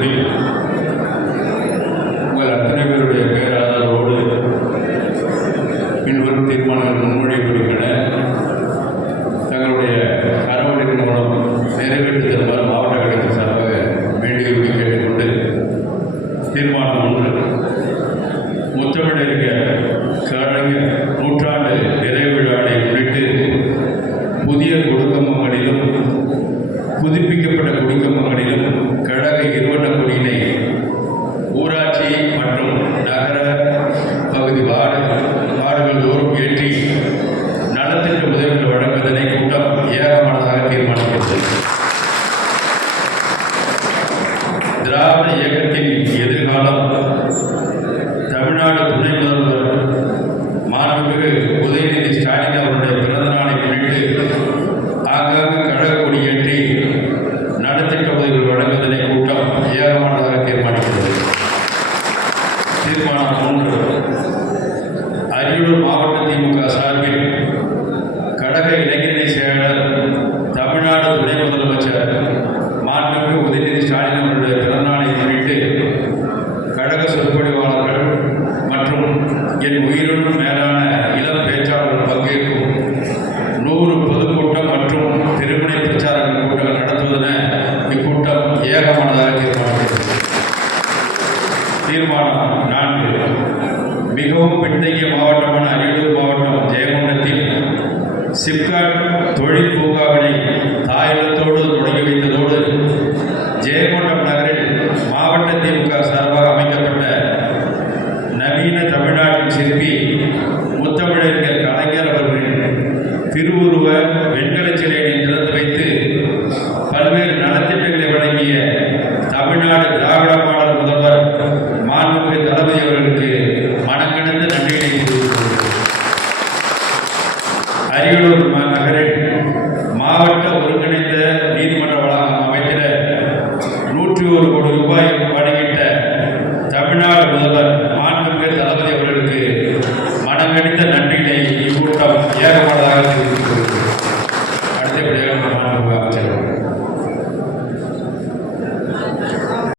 கூடி உங்கள் அத்தனை பேருடைய பேராதரவோடு பின்வரும் தீர்மானங்கள் முன்மொழியப்படுகின்றன. தங்களுடைய கரவொலியின் மூலம் நிறைவேற்றி தருமாறு மாவட்ட கழகத்தின் சார்பாக வேண்டியபடி கேட்டுக்கொண்டு, தீர்மானம் 1, முத்தமிழறிஞர் கலைஞர் நூற்றாண்டு நிறைவு விழாவை முன்னிட்டு புதிய குடிக்கம்பங்களிலும் புதுப்பிக்கப்பட்ட குடிக்கம்பங்களிலும் கழக இருவண்ண கொடியினை ஊராட்சி மற்றும் நகர பகுதி வார்டுகள் தோறும் ஏற்றி நலத்திட்ட உதவிகள் வழங்குவதனை கூட்டம் ஏகமனதாக தீர்மானிக்கிறது. திராவிட இயக்கத்தின் எதிர்காலம் தமிழ்நாடு துணை முதல்வர் மாண்புமிகு உதயநிதி ஸ்டாலின் அவருடைய பிறந்த நாளை முன்னிட்டு ஆங்காங்கு கழக கொடியேற்றி நலத்திட்ட உதவிகள் வழங்குவதனை கூட்டம் ஏகமனதாக தீர்மானிக்கிறது. தீர்மானம் 3, அரியலூர் மாவட்ட திமுக சார்பில் கழக இளைஞரணி செயலர் தமிழ்நாடு துணை முதலமைச்சர் மாண்புமிகு உதயநிதி ஸ்டாலின் அவருடைய பிறந்தநாளை முன்னிட்டு கழக சொற்பொழிவாளர்கள் மற்றும் என் உயிரினும் மேலான இளம் பேச்சாளர்கள் பங்கேற்கும் 100 பொதுக்கூட்டம் மற்றும் திருமண பிரச்சாரங்கள் கூட்டங்கள் நடத்துவதென இக்கூட்டம் ஏகமனதாக தீர்மானிக்கிறது. தீர்மானம் 4, மிகவும் பின்தங்கிய மாவட்டமான அரியலூர் மாவட்டம் ஜெயங்கொண்டத்தில் சிப்காட் தொழில் பூங்காவினை தாயகத்தோடு தொடங்கி வைத்ததோடு ஜெயங்கொண்டம் நகரில் மாவட்ட திமுக சார்பாக அமைக்கப்பட்ட நவீன தமிழ்நாட்டின் சிற்பி முத்தமிழறிஞர் கலைஞர் அவர்களின் திருவுருவ வெண்கல சிலையினை திறந்து வைத்து பல்வேறு நலத்திட்டங்களை வழங்கிய தமிழ்நாடு திராவிட மாடல் முதல்வர் மாண்புமிகு தளபதி அவர்களுக்கு மனங்கடந்த நன்றியை தெரிவித்துள்ளது. அரியலூர் நகரில் மாவட்ட ஒருங்கிணைந்த நீதிமன்ற வளாகம் அமைத்திட 101 கோடி ரூபாய்